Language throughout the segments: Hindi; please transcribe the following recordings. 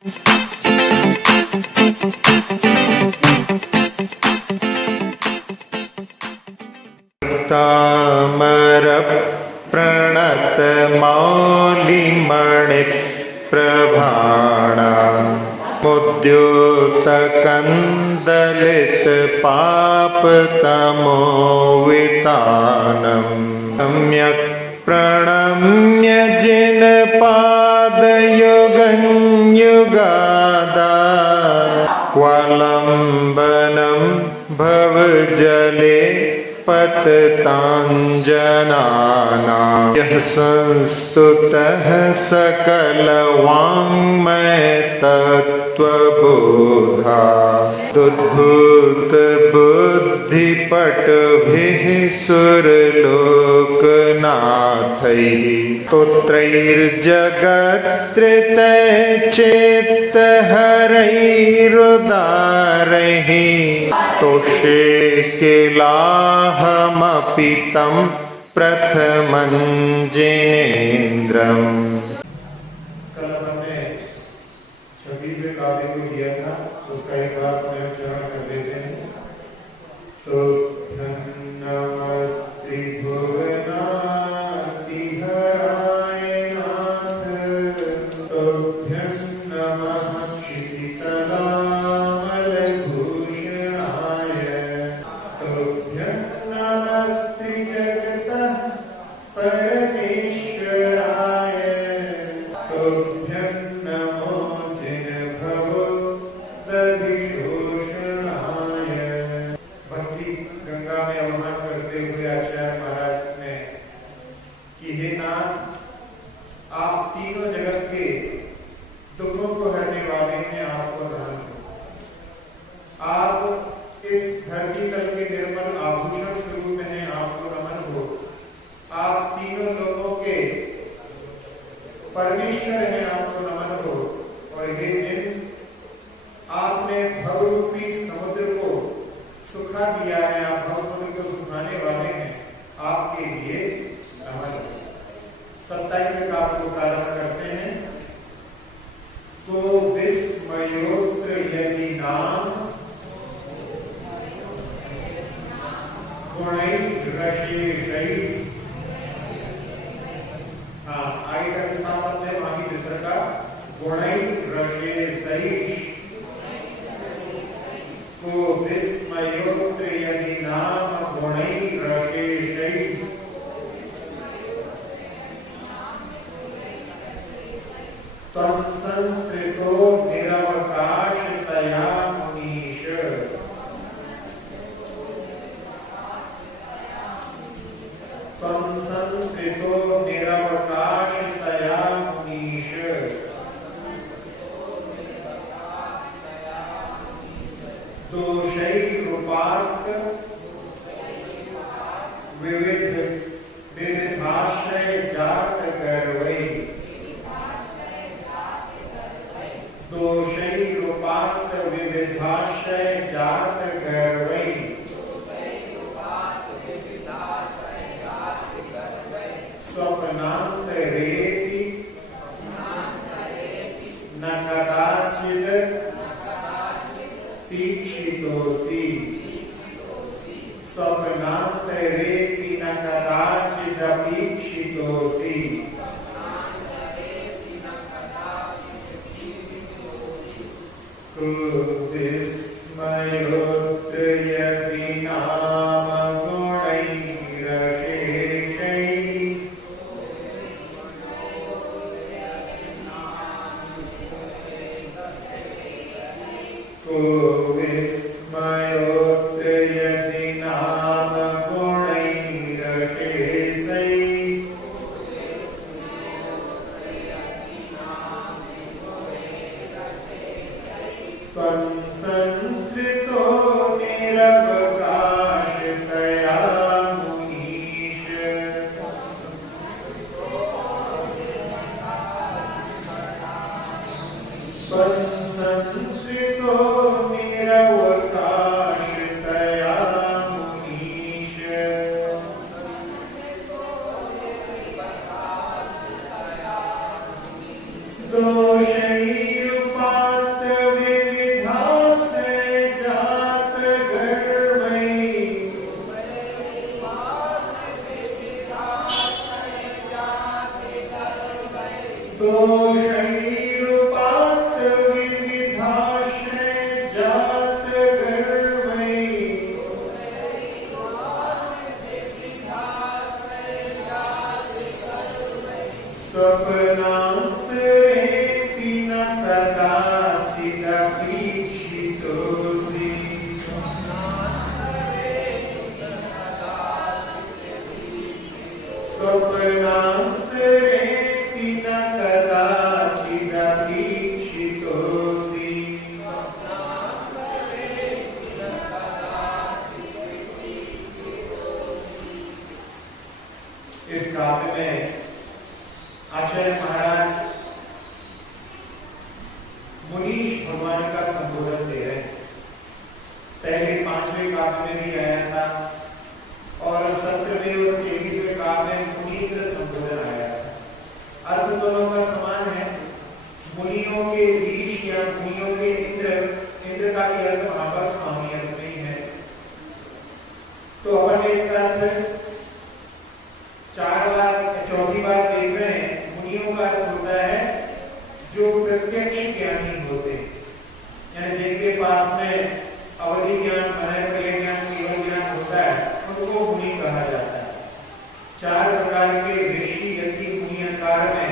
तामर प्रणत मौलिमणि प्रभाणा मुद्योत कंदलित पाप तमोवितानम सम्यक् प्रणम्य जिन पादयुगं युगादा वलंबनं भवजले पततांजनाना यः संस्तुतः सकल वाङ्मय तत्त्वबोधा दुद्भूत बुद्धिपटुभिः सुरलोकनाथैः स्तोत्रैर्जगत्रितैश्चेत्तहरैरुदारैः स्तोषे किलाहमपि तं प्रथमं जिनेन्द्रम्। कल हमने 26वें काव्य को लिया था, उसका एक बार पुनरुच्चारण कर देते हैं। तो त्रिभुवनातिहराय नाथ, तोभ्यं नमः क्षितितलामलभूषणाय, तोभ्यं नमस्त्रिजगतः परमेश्वराय, तोभ्यं नमो जिनभवो दधिशोषणाय। भक्ति गंगा में अवमान करते हुए आचार्य महाराज ने कि हे नाथ, आप तीनों जगत के दुखों को हरने वाले हैं, आपको नमन हो। आप इस धरती तल के निर्मल आभूषण स्वरूप हैं, आपको नमन हो। आप तीनों लोगों के परमेश्वर हैं, आपको नमन हो। और हे जिन, आपने भवरूपी समुद्र को सुखा दिया है, आप भव समुद्र को सुखाने वाले हैं, आपके लिए नमन हो। 27वें काव्य को प्रारंभ करते हैं। तो विस्मयोत्र यदि नाम गुणैर्रशेषैः। हाँ, आई का विश्वास अपने मांगी विसर का गुणैर्रशेषैः को विस्मयोत्र यदि नाम गुणैर्रशेषैः त्वं संस्कृतो निरवकाशतया मुनीश। त्वं संस्कृतो निरवकाशतया मुनीश। दोषैरुपात्त विविधाश्रय जात गर्वै। दोषैरुपात्त विविधाश्रय जात गर्वै। स्वप्नान्तरेति न कदाचित् तीक्षितोऽसि। स्वप्नान्तरेति न कदाचिदपीक्षितोऽसि। विस्मयोत्र यदि नाम गुणैरशेषैः को विस्मयोत्र यदि नाम गुणैरशेषैः त्वं संस्कृतो निरवकाशतया मुनीश। त्वं संस्कृतो निरवकाशतया मुनीश। दोषैरुपा तो शरीर पात्र विविधाश्रय जात गर्वै स्वप्नान्तरेऽपि न कदाचिदपीक्षितोऽसि स्वप्नान्तरेऽपि न कदाचिदपीक्षितोऽसि इस काव्य में आचार्य महाराज मुनीश भगवान का संबोधन दे रहे हैं। पहले 5वें काव्य में भी आया था और 17वें और 23वें काव्य में मुनीन्द्र संबोधन आया था। अर्थ दोनों का समान है। मुनियों के ऋष या मुनियों के इंद्र, इंद्र का भी अर्थ वहां पर स्वामी अर्थ में ही है। तो अपन ने इसका अर्थ 4 बार देख रहे हैं। मुनियों का अर्थ होता है जो प्रत्यक्ष ज्ञानी होते हैं, यानी जिनके पास में अवधि ज्ञान, अनर्गल ज्ञान, केवल ज्ञान होता है, उनको मुनि कहा जाता है। 4 प्रकार के ऋषि यति मुनि अंकार में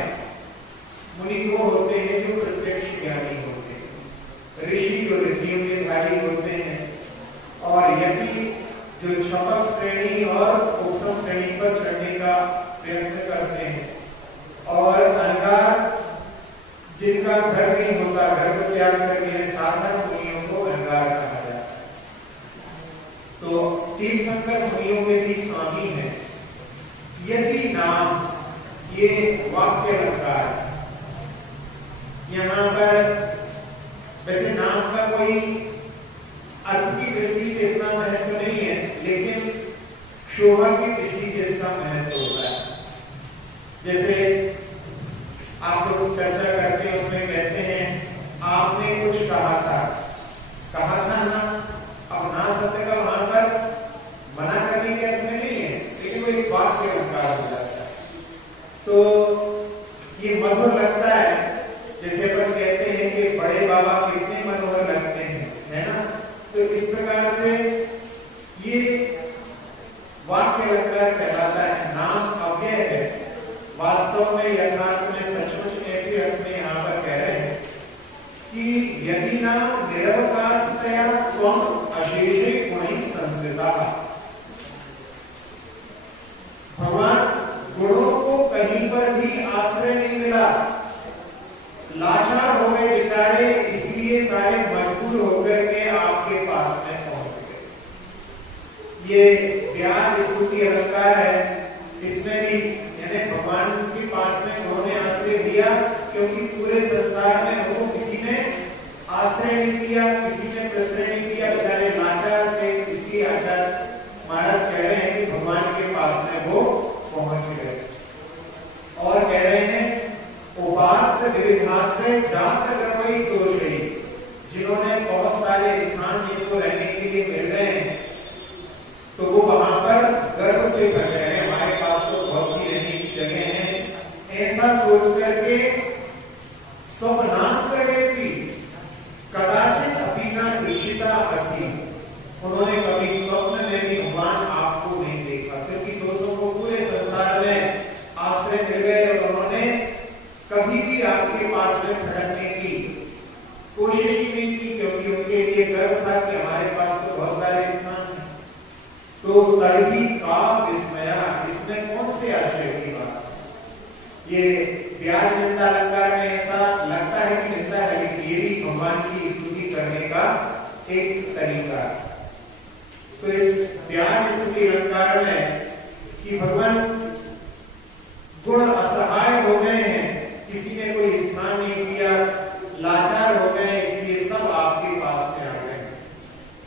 मुनि वो होते हैं जो प्रत्यक्ष ज्ञानी होते हैं। ऋषि जो ऋषियों के धारी होते हैं और यति जो क्षपक श्रेणी और उपसम श्रेणी पर चढ़ने का प्रयत्न करते हैं और अनगार जिनका घर नहीं होता, घर को त्याग करके साधन मुनियों को अनगार कहा जाता है। तो तीर्थंकर मुनियों के भी स्वामी है। यदि नाम ये वाक्य अलंकार, यहाँ पर वैसे नाम का कोई अर्थ की दृष्टि से इतना महत्व नहीं है, लेकिन शोभा की दृष्टि से इसका महत्व होता है। जैसे आप लोग चर्चा करते हैं, उसमें कहते हैं आपने कुछ कहा था ना, अब ना सत्य का वहां पर मना करने के अर्थ में नहीं है, लेकिन वो एक वाक्य अलंकार हो जाता है। तो ये मधुर लगता है। जैसे अपन कहते हैं कि बड़े बाबा कितने मनोहर लगते हैं, है ना? तो इस प्रकार से ये वाक्य अलंकार कहलाता है। नाम अव्यय है, वास्तव में यथार्थ में सचमुच ऐसे अर्थ में यहाँ पर कह रहे हैं कि यदि नाम निरवकाशतया त्वं अशेषे गुणैः संस्कृता। भगवान गुणों को कहीं पर भी आश्रय नहीं मिला, लाचार हो गए बेचारे, इसलिए सारे मजबूर होकर के आपके पास में पहुंच गए। ये व्याज स्तुति अलंकार है। इसमें भी यानी भगवान के पास में उन्होंने आश्रय दिया, क्योंकि पूरे संसार में वो किसी ने आश्रय नहीं दिया, किसी ने प्रश्रय नहीं दिया, बेचारे लाचार थे। इसलिए आचार्य महाराज कह रहे हैं कि भगवान के पास में वो पहुंच गए और कह रहे हैं उपात्त विविधाश्रय जात गर्वै दोषै। जिन्होंने बहुत सारे स्थान जिनको रहने के लिए मिल रहे हैं, तो वो वहां पर गर्व से कर रहे हैं, हमारे पास तो बहुत सी रहने की जगह है। ऐसा सोच करके स्वप्नान्तरेऽपि कदाचित अपि न ईशिता अस्ति। उन्होंने कभी स्वप्न में भी भगवान आपको नहीं देखा, क्योंकि दोस्तों को पूरे संसार में आश्रय मिल गए और उन्होंने कभी भी आपके पास में ठहरने की कोशिश ही नहीं की, क्योंकि उनके लिए गर्व था कि हमारे पास तो बहुत सारे स्थान हैं। तो तभी का विस्मया, इसमें कौन से आश्चर्य की बात? ये व्याज निंदा अलंकार में ऐसा लगता है कि निंदा है, लेकिन ये भी भगवान की स्तुति करने का एक तरीका है। तो इस व्याज स्तुति अलंकार में कि भगवान गुण असहाय हो गए हैं, किसी ने कोई स्थान नहीं दिया, लाचार हो गए, इसलिए सब आपके पास में आ गए।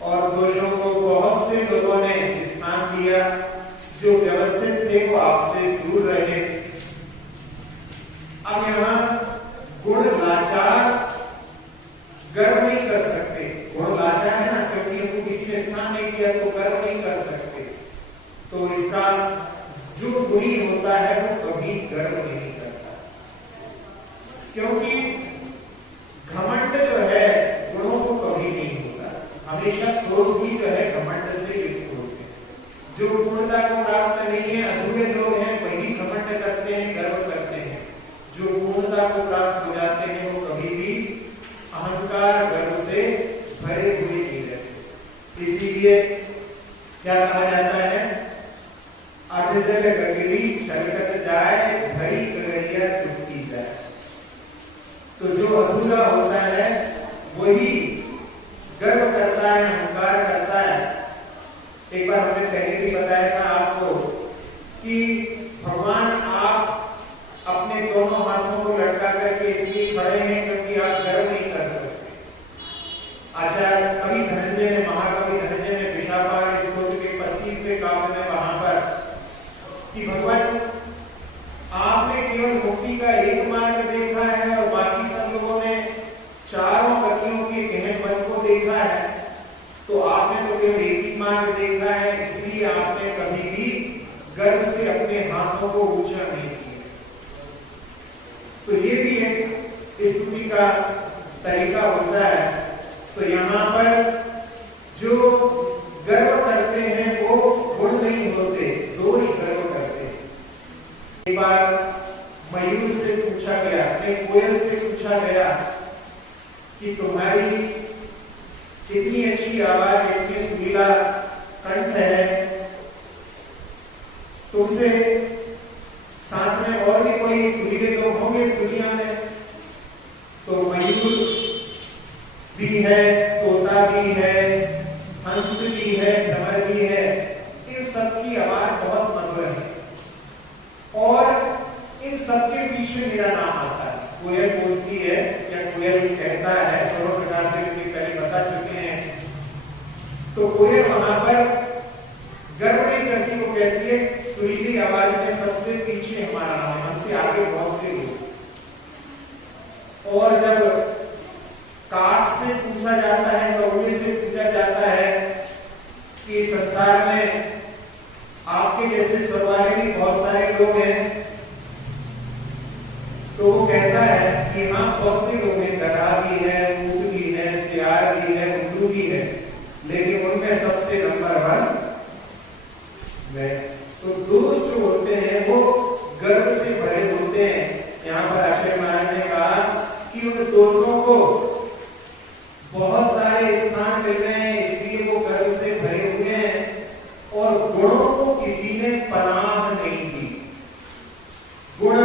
और दोषों को बहुत से लोगों ने स्थान दिया, जो व्यवस्थित थे वो आपसे दूर रहे। अब यहाँ गुण लाचार गर्व नहीं कर सकते। गुण लाचार है ना, क्योंकि उनको किसी ने स्थान नहीं दिया तो गर्व नहीं कर सकते। तो इसका जो गुणी होता है वो कभी गर्व नहीं करता। क्योंकि घमंड जो है गुणों को कभी नहीं होता, हमेशा दोष ही जो है घमंड से युक्त होते हैं। जो पूर्णता को प्राप्त नहीं है, अधूरे लोग हैं, वही घमंड करते हैं, गर्व करते हैं। जो पूर्णता को प्राप्त हो जाते हैं वो कभी भी अहंकार गर्व से भरे हुए नहीं रहते। इसीलिए क्या कहा जाता है, अर्ध जग गगरी छलकत जाए, भरी गगरिया चुटकी जाए। तो जो अधूरा होता है वही गर्व करता है, अहंकार करता है। एक बार हमने पहले भी बताया था आपको कि भगवान आप अपने दोनों हाथों को लटका करके इसलिए खड़े हैं क्योंकि आप गर्व नहीं कर सकते। आचार्य कवि धनंजय ने, महाकवि धनंजय ने विशाखा स्तोत्र के 25वें काव्य में वहां पर कि भगवान आपने केवल मुक्ति का एक मार्ग देखा है और बाकी सब लोगों ने चारों गतियों के गहन वन को देखा है, तो आपने तो केवल एक ही मार्ग देखा है, इसलिए आपने कभी भी गर्व से अपने हाथों को ऊंचा नहीं किया। तो ये भी एक स्तुति का तरीका होता है। तो यहाँ पर जो गर्व करते हैं वो गुण नहीं होते, दोष गर्व करते हैं। एक बार मयूर से पूछा गया, कोयल से पूछा गया कि तुम्हारी इतनी अच्छी आवाज, इतनी सुरीला कंठ है, तुमसे साथ में और भी कोई सुरीले लोग होंगे इस दुनिया में? तो मयूर भी है, तोता भी है, हंस भी है, भ्रमर भी है, इन सबकी आवाज बहुत मधुर है और इन सबके पीछे मेरा नाम आता है। कोयल बोलती है या कोयल कहता है, दोनों प्रकार से पहले बता चुके हैं। तो कोयल वहां पर गर्व नहीं करती, वो कहती है सुरीली आवाज में सबसे पीछे हमारा नाम है, हमसे आगे बहुत से लोग। और जब काठ से पूछा जाता है, कौवे से पूछा जाता है कि संसार में आपके जैसे स्वर वाले भी बहुत सारे लोग हैं, तो वो कहता है कि हाँ बहुत से लोग हैं, गधा भी है, ऊंट भी है, सियार भी है, उल्लू भी है, लेकिन उनमें सबसे नंबर 1 मैं। तो दोस्त जो होते हैं वो गर्व से भरे होते हैं। यहाँ पर अक्षय महाराज ने कहा कि उन दोस्तों को बहुत सारे स्थान मिल गए हैं, इसलिए वो गर्व से भरे हुए हैं और गुणों को किसी ने पनाह नहीं दी। गुण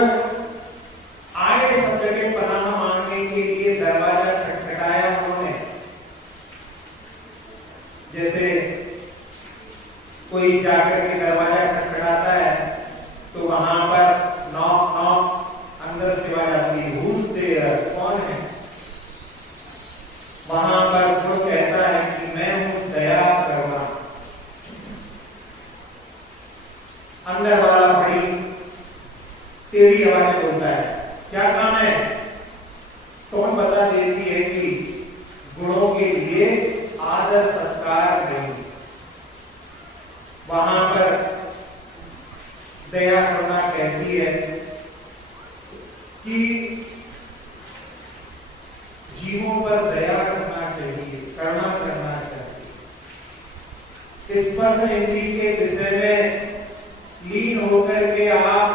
आए सब जगह पनाह मांगने के लिए दरवाजा खटखटाया उन्होंने। जैसे कोई जाकर के दरवाजा खटखटाता है तो वहां पर नॉक नॉक, अंदर से आवाज आती है, who's there? कौन है? वहां पर वो कहता है कि मैं हूं दया करना। अंदर वाला बड़ी टेढ़ी आवाज में बोलता है, क्या काम है? कौन बता देती है कि गुणों के लिए आदर सत्कार नहीं। वहां पर दया करना कहती है कि जीवों पर दया करना चाहिए, करुणा करना चाहिए। स्पर्श इंद्रिय के विषय में लीन होकर के आप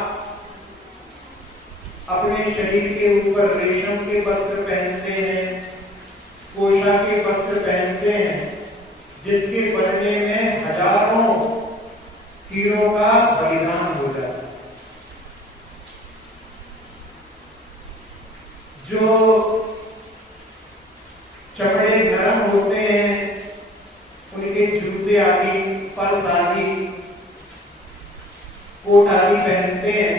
अपने शरीर के ऊपर रेशम के वस्त्र पहनते हैं, कोयला के वस्त्र पहनते हैं, जिसके बनने में हजारों कीड़ों का बलिदान हो जाता है। जो चमड़े नरम होते हैं, उनके जूते आदि, पर्स आदि, कोट आदि पहनते हैं,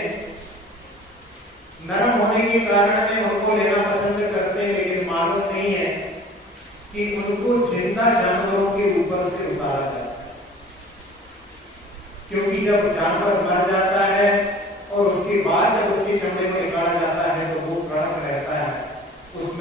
नरम होने के कारण में उनको लेना पसंद करते हैं, लेकिन मालूम नहीं है कि उनको जिंदा जानवरों के ऊपर से उतारा जाता है। क्योंकि जब जानवर मर जाता है और उसके बाद जब उसके चमड़े को निकाला जाता है तो वो कड़क रहता है, उस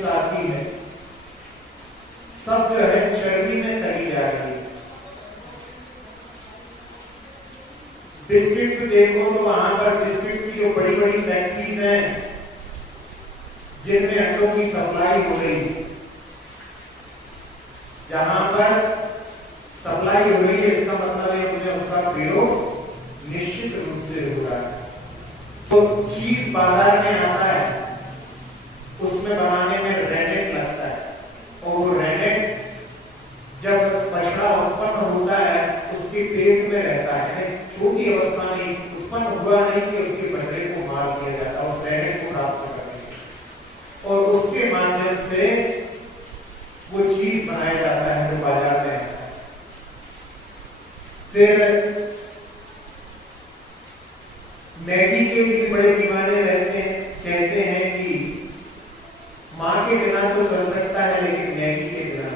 साथी है, सब जो है चर्बी में तली जा रही है। बिस्किट्स देखो तो वहां पर बिस्किट की जो बड़ी बड़ी फैक्ट्रीज हैं जिनमें अंडों की सप्लाई हो रही है, जहां पर सप्लाई हो रही है इसका मतलब है कि उसका प्रयोग निश्चित रूप से हो रहा है। तो चीज बाजार में आता है, उसमें बनाने में रेनेट लगता है, और वो रेनेट जब बछड़ा उत्पन्न होता है उसके पेट में रहता है, छोटी अवस्था में उत्पन्न हुआ नहीं कि उसके बछड़े को मार दिया जाता है, उस रेनेट को प्राप्त करने और उसके माध्यम से वो चीज बनाया जाता है जो बाजार में है। फिर मैगी के भी बड़े दीवाने रहते हैं, कहते हैं कि मां के बिना तो चल सकता है लेकिन मैगी के बिना।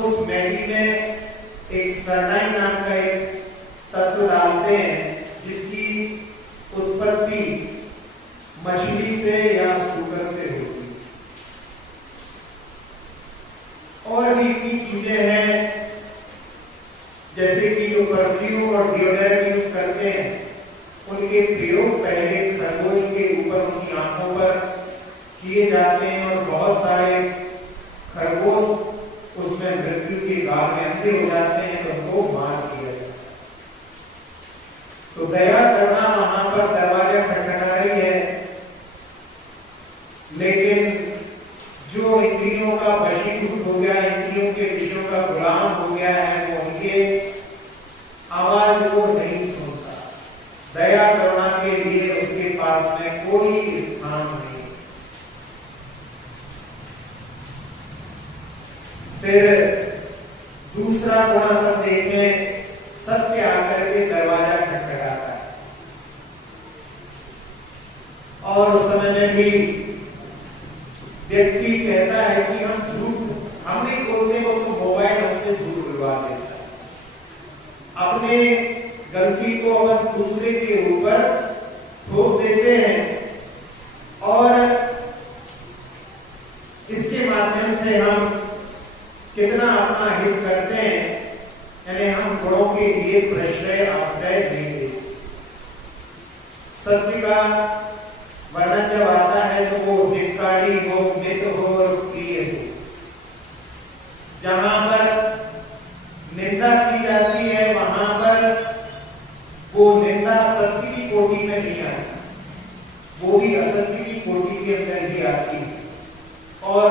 उस मैगी में एक सरनाइन नाम का एक तत्व डालते हैं जिसकी उत्पत्ति मछली से या शुगर से होती है। और भी इतनी चीजें हैं जैसे कि जो परफ्यूम और डिओड्रेंट यूज करते हैं उनके प्रयोग पहले खरगोश के ऊपर उनकी आंखों पर किए जाते हैं और बहुत सारे खरगोश उसमें मृत्यु के गाल में अंधे हो जाते हैं तो उनको मार दिया जाता है। तो दया करना वहां पर दरवाजा खटखटा रही है, लेकिन जो इंद्रियों का वशीभूत हो गया, इंद्रियों के विषयों का गुलाम हो गया है, वो उनके आवाज को नहीं सुनता। दया करुणा के लिए उसके पास में कोई स्थान नहीं। फिर दूसरा थोड़ा सा देखें, सत्य आकर के दरवाजा खटखटाता है और उस समय में भी व्यक्ति कहता है कि हम झूठ हम नहीं बोलते, वो तो मोबाइल हमसे झूठ बुलवा देता है। अपने गलती को हम दूसरे के ऊपर थोप देते हैं और इसके माध्यम से हम कितना अपना हित करते हैं, यानी हम गुणों के लिए प्रश्रय आश्रय नहीं देते। सत्य का वर्णन जब आता है तो वो हितकारी हो, मित हो और प्रिय हो। जहां पर निंदा की जाती है वहां पर वो निंदा सत्य की कोटि में नहीं आती, वो भी असत्य की कोटि के अंदर ही आती है। और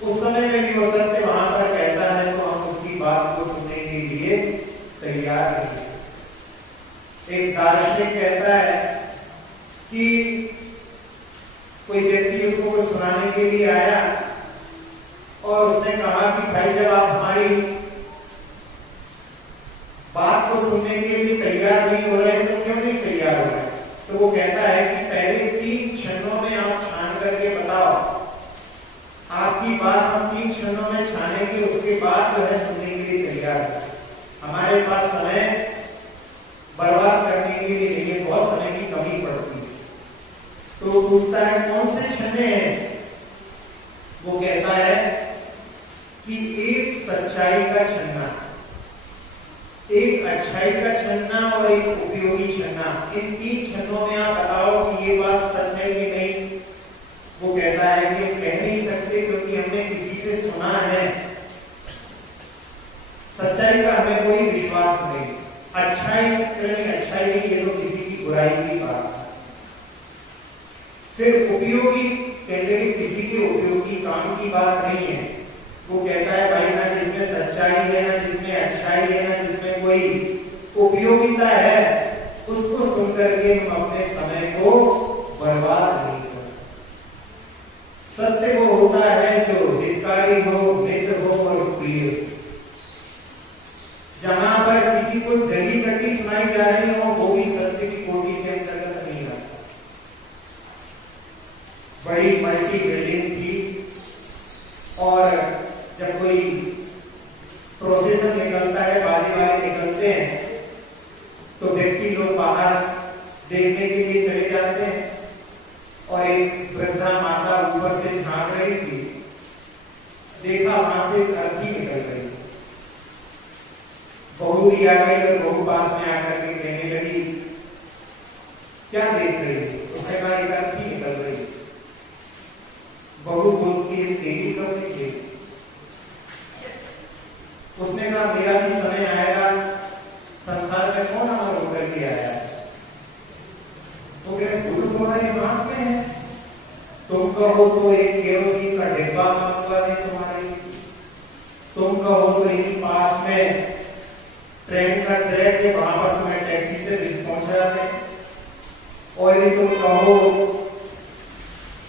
उस समय में भी वो सत्य वहां पर कहता है तो हम उसकी बात को सुनने के लिए तैयार नहीं। एक दार्शनिक कहता है कि कोई व्यक्ति उसको कुछ सुनाने के लिए आया और उसने कहा कि भाई जब आप हमारी बात को सुनने के लिए तैयार नहीं हो रहे तो क्यों नहीं तैयार हो रहे? तो वो कहता है कि पहले 3 क्षणों में आप छान करके बताओ, आपकी बात हम 3 क्षणों में छानेंगे, उसके बाद जो है सुनने के लिए तैयार है। हमारे पास समय बर्बाद करने के लिए नहीं, बहुत समय की कमी पड़ती है। तो पूछता है कौन से छन्ने हैं? वो कहता है कि एक सच्चाई का छन्ना, एक अच्छाई का छन्ना और एक उपयोगी छन्ना। इन 3 छन्नों में आप बताओ कि ये बात सच है कि नहीं। वो कहता है कि कह नहीं सकते क्योंकि हमने किसी से सुना है, सच्चाई का हमें कोई विश्वास नहीं। अच्छाई अच्छाई नहीं, ये तो किसी की बुराई की बात है। फिर उपयोगी कहते हैं किसी के उपयोगी काम की बात नहीं है। वो कहता है भाई ना जिसमें सच्चाई है, ना जिसमें अच्छाई है, ना जिसमें कोई उपयोगिता है, उसको सुनकर के हम अपने समय को बर्बाद नहीं करते। सत्य वो होता है जो हितकारी हो, मित हो और प्रिय। जहां पर किसी को जली कटी सुनाई जा रही हो वो भी सत्य की कोटि के अंतर्गत नहीं आता। बड़ी मल्टी बिल्डिंग थी और जब कोई प्रोसेसर निकलता है, बाजे वाले निकलते हैं, तो व्यक्ति लोग बाहर देखने के लिए चले जाते हैं और एक वृद्धा माता ऊपर बहू भी आ गई और बहू पास में आकर के कहने लगी, क्या देख रही है? उसने कहा, एक अर्थी निकल रही। बहू बोलती है, तेरी कब निकली? उसने कहा, मेरा भी समय आएगा, संसार में कौन अमर होकर के आया है? तो क्या गुरु तुम्हारे हाथ में है? तुम कहो तो एक केरोसिन का डिब्बा मंगवा दे तुम्हारे लिए, तुम कहो तो यही पास में ट्रेन का ट्रैक है, वहां पर तुम्हें टैक्सी से पहुंचा दें, और यदि तुम कहो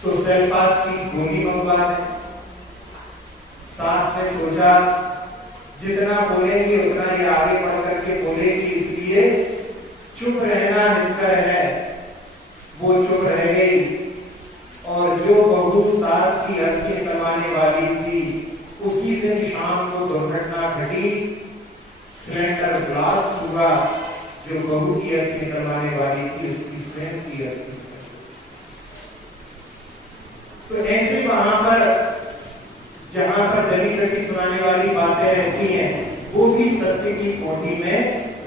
तो सेल पास की गोली मंगवा दें। सास ने सोचा, जितना बोलेंगे उतना ही आगे बढ़ करके बोलेगी, इसलिए चुप रहना हितकर है। वो चुप रह गई, और जो बहू सास की अर्थी करवाने वाली थी, उसी दिन शाम को दुर्घटना घटी, सिलेंडर ब्लास्ट हुआ। जो बहू की अर्थी करवाने वाली थी, उसकी स्वयं की अर्थी। तो ऐसे वहां पर जहां पर जली कटी सुनाने वाली बातें रहती हैं, वो भी सत्य की कोटि में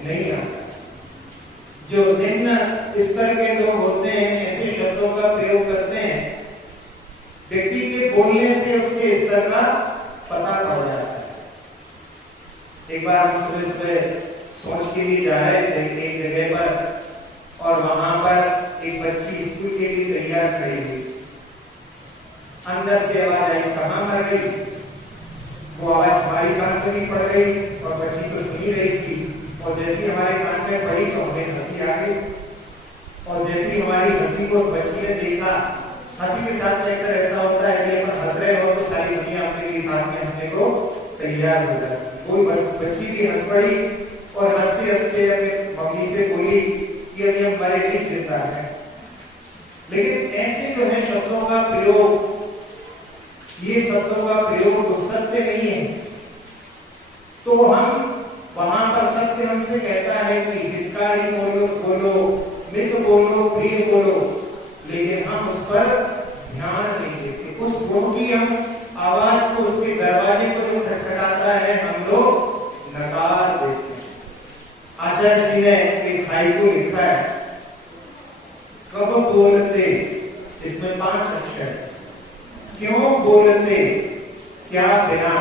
नहीं आता। जो निम्न स्तर के लोग होते हैं, ऐसे शब्दों का प्रयोग करते हैं, व्यक्ति के बोलने से उसके स्तर का पता पड़ जाता है। एक बार हम सुबह सुबह सोच के लिए जा रहे थे एक जगह पर, और वहां पर एक बच्ची स्कूल के लिए तैयार खड़ी हुई। अंदर से आवाज आई, कहां मर गई? वो आवाज हमारी कान पे नहीं पड़ गई, और बच्ची तो सुन ही रही थी, और जैसी हमारे कान में पड़ी तो हमें हंसी आ गई, और जैसी हमारी हंसी को बच्ची ने देखा, हंसी के साथ अक्सर ऐसा होता है कि अपन हंस रहे हो तो सारी दुनिया अपने लिए साथ में हंसने को तैयार हो जाती है। वो बच्ची भी हंस पड़ी, और हंसते हंसते अपनी मम्मी से बोली कि अभी हम बड़े नहीं देता है। लेकिन ऐसे जो है शब्दों का प्रयोग, ये शब्दों का प्रयोग तो सत्य नहीं है। तो हम वहां पर सत्य हमसे कहता है कि हितकारी बोलो, मित बोलो, प्रिय बोलो, लेकिन हम उस पर ध्यान नहीं देते। उस गुण की हम आवाज को, उसके दरवाजे को जो खटखटाता है, हम लोग नकार देते हैं। आचार्य जी ने एक भाई को लिखा है, कब बोलते, इसमें 5 अक्षर, क्यों बोलते, क्या बिना,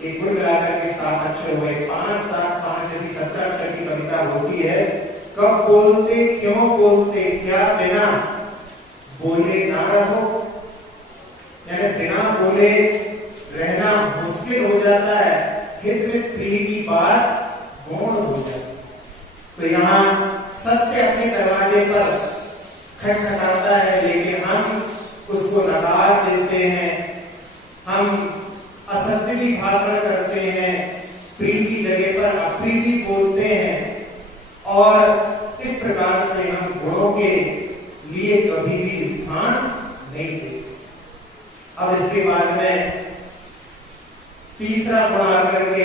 एक कुल मिलाकर के 7 अक्षर हुए। 5, 7, 5 जैसी 17 अक्षर की कविता होती है। कब बोलते, क्यों बोलते, क्या बिना, बोले ना रहो, यानी बिना बोले रहना मुश्किल हो जाता है, हित में प्रिय की बात गौण हो जाती है। तो यहाँ सत्य अपने दरवाजे पर खटखटाता है, लेकिन हम उसको नकार देते हैं। हम असत्य की भाषण करते हैं, प्रीति की जगह पर अप्रीति बोलते हैं, और इस प्रकार से हम गुणों के लिए कभी भी स्थान नहीं देते। अब इसके बाद में तीसरा गुण आकर के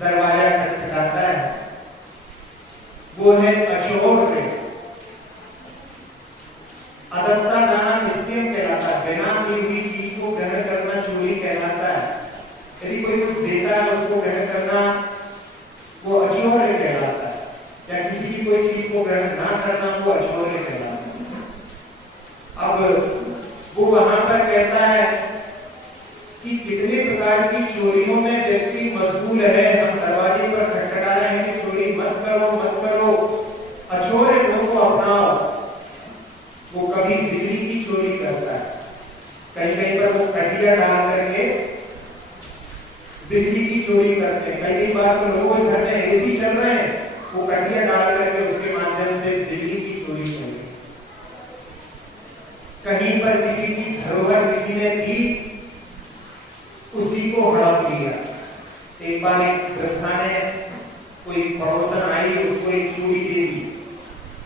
दरवाजा खटखटाता है, वो है अचोर। अदत्ता दाना नित्यम कहलाता है, बिना दी हुई चीज को ग्रहण करना चोरी कहलाता है। यदि कोई कुछ देता है उसको ग्रहण करना वो अचौर्य कहलाता है, या किसी की कोई चीज को ग्रहण ना करना वो अचौर्य कहलाता है। अब वो वहां पर कहता है कि कितने प्रकार की चोरियों में व्यक्ति मशगूल है, हम दरवाजे पर खटखटा रहे हैं कि चोरी मत करो, मत करो, अचौर्य को अपनाओ। वो कभी बिजली की चोरी करता है, कहीं कहीं पर वो कटिया डाल करके बिजली की चोरी करते हैं। कई बार तो लोगों के घर में एसी चल रहे हैं, वो कटिया डाल करके उसके माध्यम से बिजली की चोरी करते हैं। कहीं पर किसी की धरोहर किसी ने दी, उसी को हड़प लिया। एक बार एक गृहस्था ने, कोई पड़ोसन आई, उसको एक चूड़ी दे दी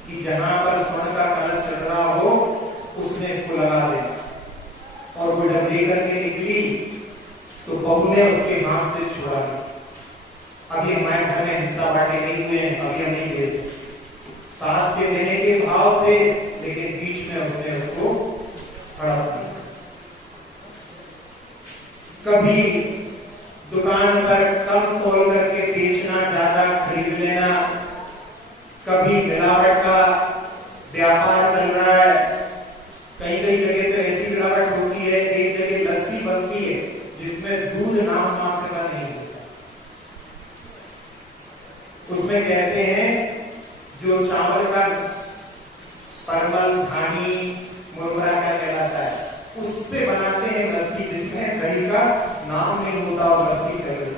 कि जहां पर स्वर्ण का कलश चल रहा हो उसने इसको लगा दे, और वो जब लेकर के निकली तो बहू ने उसके हाथ से छुड़ा। अभी हमारे घर में हिस्सा बांटे नहीं हुए हैं, अभी हम नहीं दे सकते। सास के देने के भाव थे, लेकिन बीच में उसने उसको हड़प दिया। कभी दुकान पर कम तोल करके बेचना नाम नहीं होता और मस्ती कर रहे,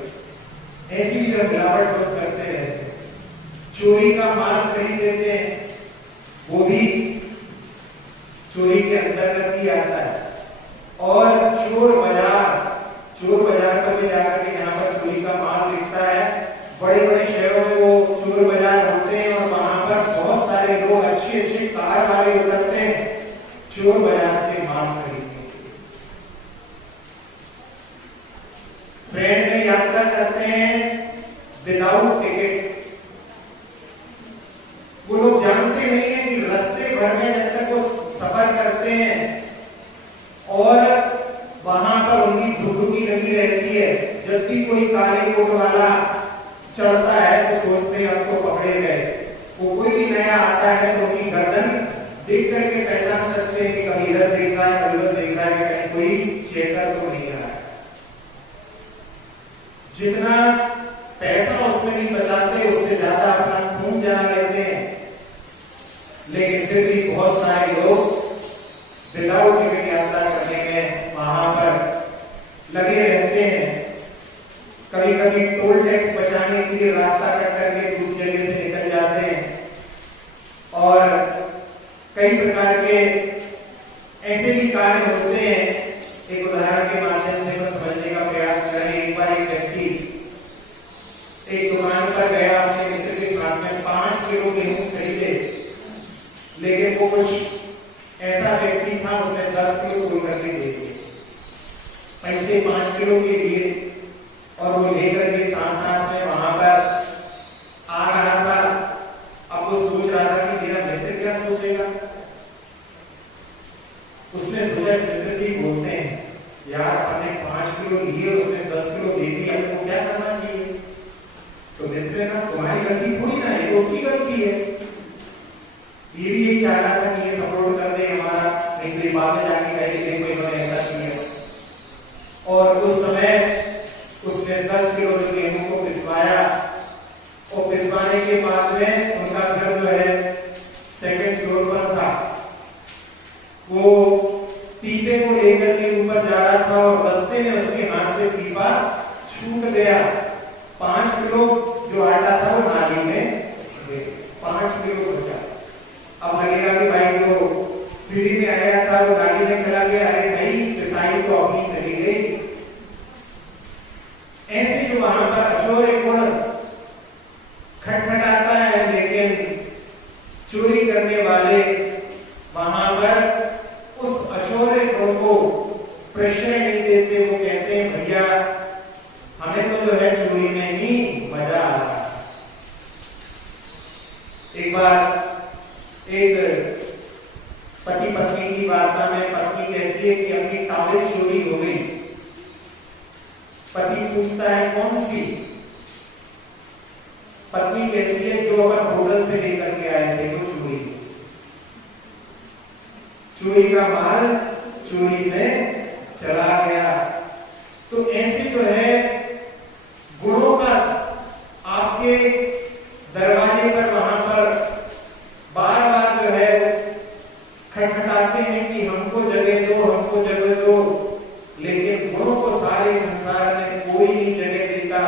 ऐसी भी मिलावट लोग करते रहते हैं। चोरी का माल खरीद देते हैं, वो भी चोरी के अंतर्गत ही आता है। और चोर बाजार पर भी जाकर के यहाँ पर चोरी का माल बिकता है। बड़े बड़े शहरों में वो चोर बाजार होते हैं और वहां पर बहुत सारे लोग अच्छे अच्छे कार वाले उतरते हैं चोर बाजार से माल खरीदने के लिए। ट्रेन में यात्रा करते हैं विदाउट टिकट। वो लोग जानते नहीं है कि रास्ते भर में जब तक वो सफर करते हैं और वहां पर उनकी धुकधुकी लगी रहती है, जब भी कोई काले कोट वाला चलता है तो सोचते हैं अब तो पकड़े गए। वो कोई भी नया आता है तो उनकी गर्दन देख करके पहचान सकते हैं कि कभी इधर देख रहा है, कभी उधर देख रहा है, कहीं कोई चेकर तो नहीं आ रहा है। जितना पैसा उसमें नहीं बचाते उससे ज्यादा अपना खून जला लेते हैं। लेकिन फिर भी बहुत सारे लोग विदाउट टिकट यात्रा करने में वहां पर लगे रहते हैं। कभी कभी टोल टैक्स बचाने के लिए रास्ता कट करके दूसरी जगह से निकल जाते हैं। और कई प्रकार के ऐसे भी कार्य होते हैं। एक उदाहरण के माध्यम से मैं समझने का प्रयास करें। एक बार एक व्यक्ति एक दुकान पर गया, अपने मित्र के साथ में 5 किलो गेहूं खरीदे, लेकिन वो कुछ ऐसा व्यक्ति था उसने 10 किलो खोल करके दे दिए पैसे 5 किलो के लिए। और वो लेकर के साथ में वहां पर आ रहा था। अब वो सोच रहा था कि मेरा मित्र क्या सोचेगा। उसने सोचा, मित्र से बोलते हैं यार आपने 5 किलो लिए, उसने 10 किलो दे दी, आपको क्या करना चाहिए। तो मित्र ना, तुम्हारी गलती थोड़ी ना है, ये उसकी गलती है। ये भी यही चाह रहा था कि ये सपोर्ट कर दे हमारा, नहीं बाद में जाके कहेंगे कोई मैंने ऐसा किया। और उस समय उसने 10 किलो गेहूं को पिसवाया और पिसवाने के बाद में उनका घर जो है 2nd फ्लोर पर था। वो पीपे को लेकर के ऊपर जा रहा था और रास्ते में उसके हाथ से पीपा छूट गया। 5 किलो जो आटा था वो नाली में 5 किलो बचा। अब लगेगा कि भाई तो फ्री में आया था, वो गाड़ी में चला गया, अरे भाई पिसाई तो अपनी चली गई। ऐसे जो वहां पर अचोरे गुण खटखटाता है, लेकिन चोरी करने वाले वहां पर उस अचोरे गुण को प्रश्रय नहीं देते। वो कहते हैं भैया हमें तो जो है चोरी में ही मजा आ रहा है। एक बार एक पति पत्नी की वार्ता में पत्नी कहती है कि अपनी टॉवेल चोरी हो गई। पति पूछता है कौन सी। पत्नी कहती है जो अपन होटल से लेकर के आए थे वो चोरी का माल चोरी में चला गया। तो ऐसे जो है गुणों का आपके दरवाजे पर वहां पर बार बार जो है खटखटाते हैं कि हमको जगह दो, हमको जगह दो, लेकिन गुणों को सारे संसार में कोई नहीं जगह देता।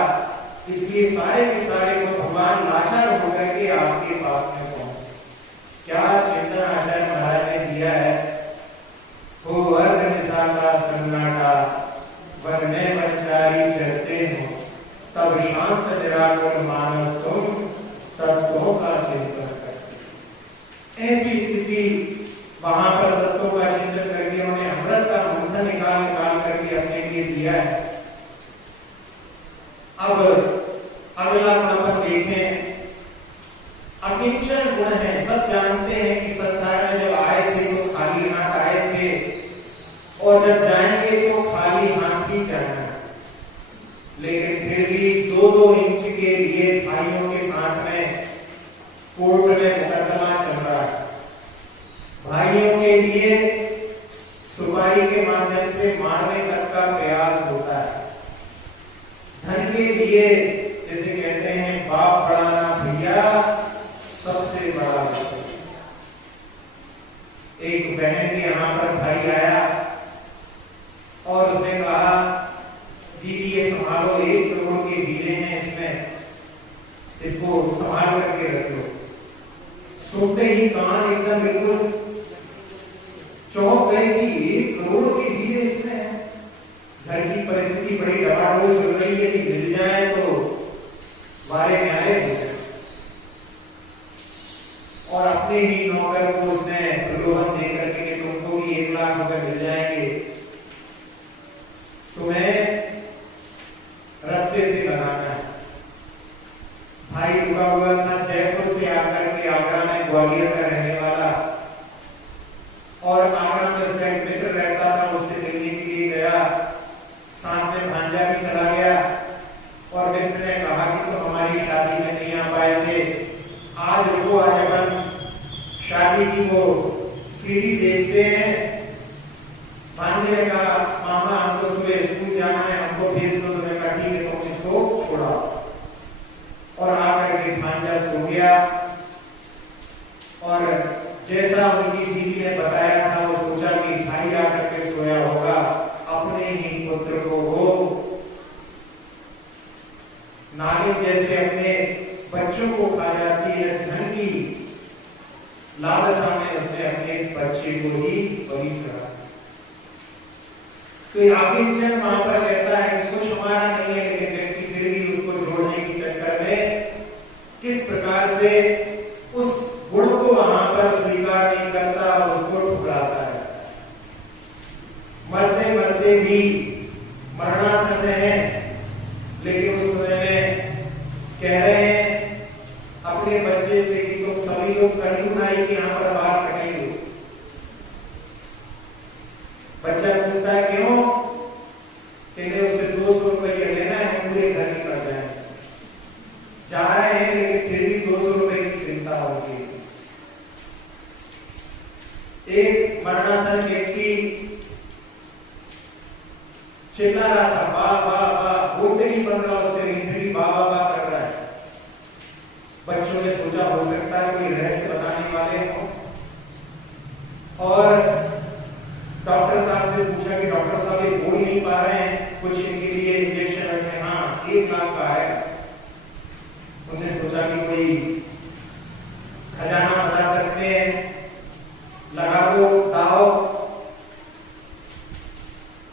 इसलिए सारे के सारे भगवान लाचार होकर के आपके पास में पहुंचे। क्या चिंतन आचार्य महाराज ने दिया है। हो अर्घ निशा का सन्नाटा, वन में वनचारी चलते हो, तब शांत निराकुल मानव तुम तत्वों का चिंतन करते। ऐसी स्थिति वहां पर तत्वों का चिंतन करके उन्होंने अमृत का मंथन निकाल करके अपने लिए दिया है। अब अगला अपन देखें, अकिंचन गुण है। सब जानते हैं कि संसार में जब आए थे तो खाली हाथ आए थे और जब जाएंगे तो खाली हाथ ही जाना। लेकिन फिर भी 2-2 इंच के लिए भाइयों के साथ में कोर्ट में मुकदमा चल रहा है। भाइयों के लिए सुपारी के माध्यम से मारने तक का प्रयास होता है। धन के लिए जैसे कहते हैं बाप बढ़ाना भैया सबसे बड़ा विषय। एक बहन के यहाँ पर भाई आया और उसने कहा ही कान एकदम बिल्कुल चौंक गए कि 1 करोड़ की हीरे इसमें है। घर की परिस्थिति बड़ी डबाडोल चल रही है कि मिल जाए तो वारे न्याय हो जाए। और अपने ही नौकर को उसने प्रलोभन दे करके कि तुमको भी 1 लाख रुपए मिल जाएंगे, तुम्हें रास्ते से लगाना है। भाई रुका हुआ था जयपुर से आकर के आगरा में, ग्वालियर का रहने वाला, और आगरा में उसका एक मित्र रहता था, उससे मिलने के लिए गया। साथ में भांजा भी चला गया और मित्र ने कहा कि तो हमारी शादी में नहीं आ पाए थे, आज रुको, आज अपन शादी की वो सीढ़ी देखते हैं। भांजे ने कहा मामा हमको सुबह स्कूल जाना है, हमको भेज दो। तो मैं कहा ठीक है, तुम इसको छोड़ा। और आकर के भांजा सो गया और जैसा उनकी बीवी ने बताया था वो सोचा कि भाई आकर के सोया होगा, अपने ही पुत्र को वो नागिन जैसे अपने बच्चों को खा जाती है, धन की लालसा में उसने अपने बच्चे को ही बलि करा। तो आकिंचन वहां पर कहता है कि कुछ हमारा नहीं है, लेकिन व्यक्ति फिर भी उसको जोड़ने की चक्कर में किस प्रकार से उस गुण को वहां पर स्वीकार नहीं करता, उसको ठुकराता है। मरते मरते भी मरणासन है, लेकिन उस समय में कह रहे हैं अपने बच्चे से कि तुम सभी लोग कड़ी बनाई कि यहां पर बाहर कटेंगे। बच्चा पूछता है क्यों? तेरे उससे 200 रुपये लेना है, पूरे घर की कर जाए। जा रहे हैं लेकिन फिर भी 200 रुपए की चिंता होगी। एक मरणासन व्यक्ति चिल्ला रहा था, वाह वाह वाह, बोलते ही बन रहा उससे, लेकिन फिर भी वाह वाह वाह कर रहा है। बच्चों ने सोचा हो सकता है कोई रहस्य बताने वाले हो, और डॉक्टर साहब से पूछा कि डॉक्टर साहब ये बोल नहीं पा रहे हैं, कुछ इनके लिए इंजेक्शन रखे। हाँ 1 लाख का है। उन्होंने सोचा कि कोई खजाना बता सकते हैं, लगा दो दाओ।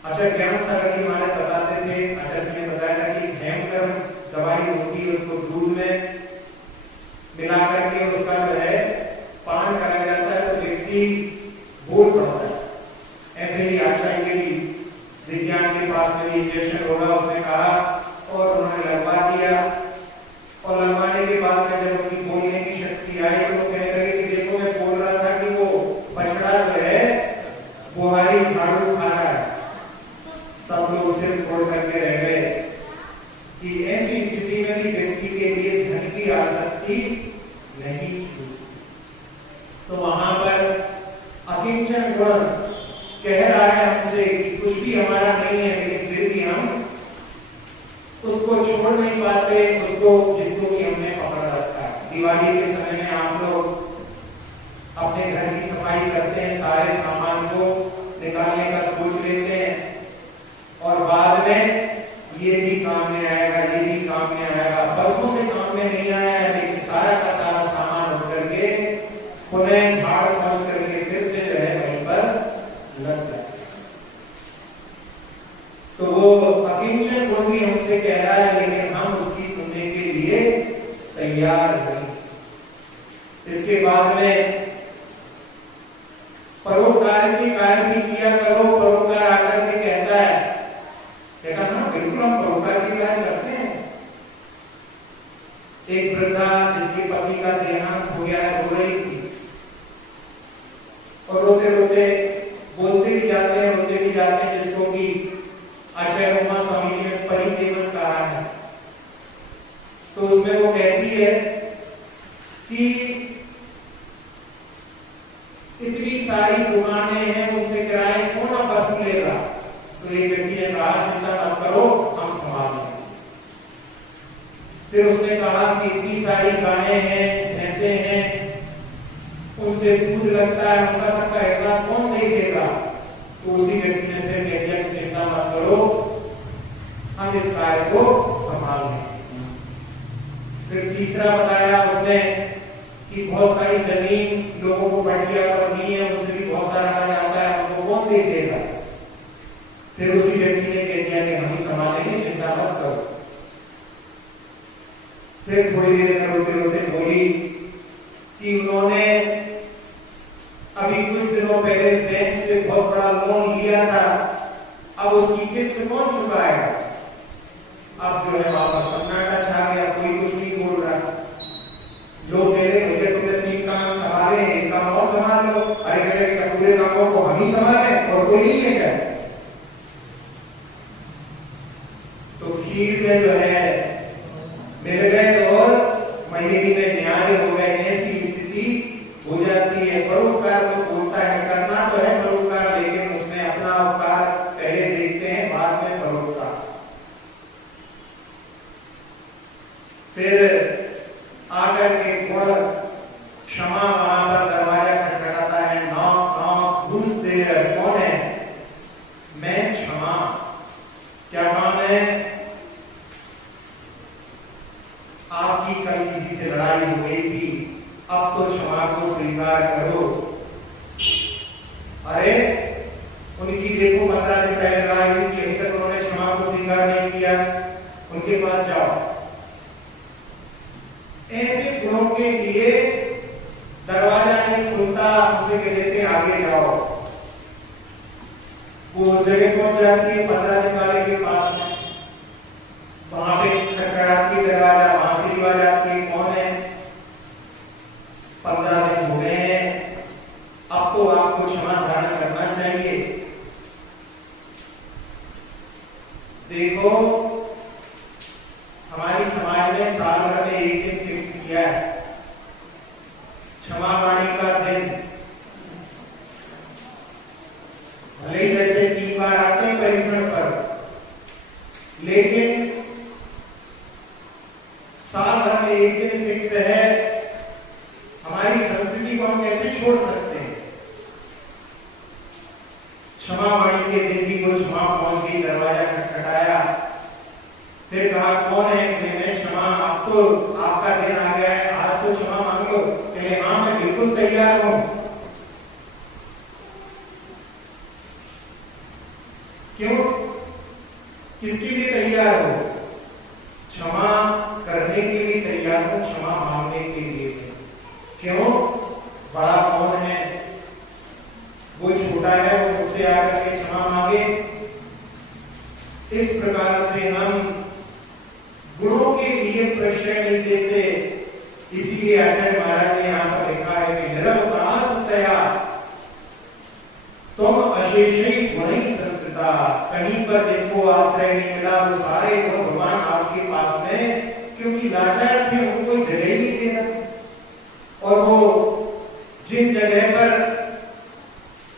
आचार्य ज्ञान सागर जी महाराज बताते थे, आचार्य ने बताया था कि हेमकर दवाई होती है, उसको दूध में मिला करके उसका जो है पान कराया जाता है तो व्यक्ति बोल पड़ता है। ऐसे ही आचार्य के भी विज्ञान के पास में भी इंजेक्शन होगा, उसने कहा, और उन्होंने लगवा दिया। और लगवाने के बाद में जब उनकी बोलने की शक्ति आई तो कहने लगे कि देखो मैं बोल रहा था कि वो बछड़ा जो है बुहारी झाड़ू खा रहा है। सब लोग सिर फोड़ करके रह गए कि ऐसी स्थिति में भी व्यक्ति के लिए धन की आसक्ति नहीं थी। तो वहां पर अकिंचन गुण कह रहा है हमसे कि कुछ भी हमारा नहीं है, लेकिन फिर भी हम उसको छोड़ नहीं पाते, उसको जिसको कि हमने पकड़ रखा है। दिवाली के समय में आप लोग अपने घर की सफाई करते हैं, सारे सामान को निकालने का सोच लेते हैं, और बाद में ये भी काम में आएगा, ये भी काम में आएगा। बरसों से काम में नहीं आया है, लेकिन सारा का सारा सामान उठ करके पुनः भाड़ फंस करके फिर से जो है वहीं पर लग जाए। तो वो अकिंचन गुण भी हमसे कह रहा है, लेकिन हम उसकी सुनने के लिए तैयार नहीं। इसके बाद में परोपकार के कार्य भी किया करो। परोपकार आकर के कहता है, कहता ना बिल्कुल हम परोपकार के कार्य करते हैं। एक वृद्धा जिसके पति का देहांत हो गया है, रो रही थी, और रोते रोते बोलते भी जाते हैं, रोते भी जाते हैं, जिसको कि आचार्य उमा स्वामी जी ने परिदेवन कहा है। तो उसमें वो कहती है कि इतनी सारी दुकानें हैं, उससे किराए कौन वसूल लेगा? तो एक व्यक्ति ने कहा चिंता मत करो, हम संभाल लेंगे। फिर उसने कहा कि इतनी सारी गायें हैं, भैंसे हैं, उनसे दूध लगता है, उनका सबका हिसाब कौन देखेगा? तो उसी व्यक्ति ने फिर कह दिया कि चिंता मत करो, हम इस कार्य को संभाल लेंगे। फिर तीसरा बताया उसने कि बहुत सारी जमीन लोगों को बढ़िया और नहीं है, उनसे भी बहुत सारा आ जाता है, उनको कौन देख देगा? फिर उसी व्यक्ति ने कह दिया कि हम ही संभालेंगे, चिंता मत करो। फिर थोड़ी देर में रोते रोते बोली कि उन्होंने अभी कुछ दिनों पहले बैंक से बहुत बड़ा लोन लिया था, अब उसकी किस्त कौन चुकाएगा? अब जो है वापस सन्नाटा छा गया, कोई कुछ नहीं बोल रहा। लोग कह रहे मुझे तुमने 3 काम संभाले, एक काम और संभाल लो। अरे कहे पूरे कामों को हम ही संभाले और कोई नहीं है क्या? तो खीर में जो है मिल गए और महीने में न्याय हो गए। ऐसी स्थिति हो जाती है। परोपकार तो बोलता है, करना तो है परोपकार, लेकिन उसमें अपना उपकार पहले देखते हैं, बाद में परोपकार। फिर आकर के गुण क्षमा वहां पर दरवाजा खटखटाता है। Knock knock, who's there? कौन है? मैं क्षमा। क्या काम है? आपकी कल किसी से लड़ाई हो गई थी, अब तो क्षमा को स्वीकार करो। अरे उनकी देखो 15 दिन पहले लड़ाई हुई थी, अभी तक उन्होंने क्षमा को स्वीकार नहीं किया, उनके पास जाओ। ऐसे गुणों के लिए दरवाजा नहीं खुलता, उसे कह देते आगे जाओ। वो उस जगह पहुंच जाती है 15 दिन वाले के पास में, वहां पे खटखटाती दरवाजा, वहां से आवाज आती है, कौन है? 15 दिन हो गए हैं, अब तो आपको क्षमा धारण करना चाहिए। देखो हमारी समाज ने साल भर में एक दिन फिक्स किया है, क्षमा वाणी का दिन। भले ही जैसे 3 बार आते हैं परीक्षण पर, लेकिन साल भर में एक दिन फिक्स है। हमारी संस्कृति को हम कैसे छोड़ सकते हैं? क्षमा वाणी के दिन भी वो क्षमा पहुंच गई, दरवाजा खटखटाया, फिर कहा कौन है? मैं क्षमा, अब तो आपका दिन आ गया है, आज तो क्षमा मांग लो। कहे हाँ मैं बिल्कुल तैयार हूं। क्यों? किसके लिए तैयार हो? क्षमा करने के लिए तैयार हूं, क्षमा मांगने के लिए। क्यों? बड़ा कौन है? वो छोटा है, वो मुझसे आकर के क्षमा मांगे। इस प्रकार से हम गुणों के लिए प्रश्रय नहीं देते। इसीलिए आचार्य महाराज ने यहां पर लिखा है कि निरवकाशतया तुम अशेषी गुणी संस्कृता। कहीं पर देखो आश्रय नहीं मिला, वो सारे गुण भगवान आपके पास में, क्योंकि लाचार थे, उनको जगह ही नहीं देना। और वो जिन जगह पर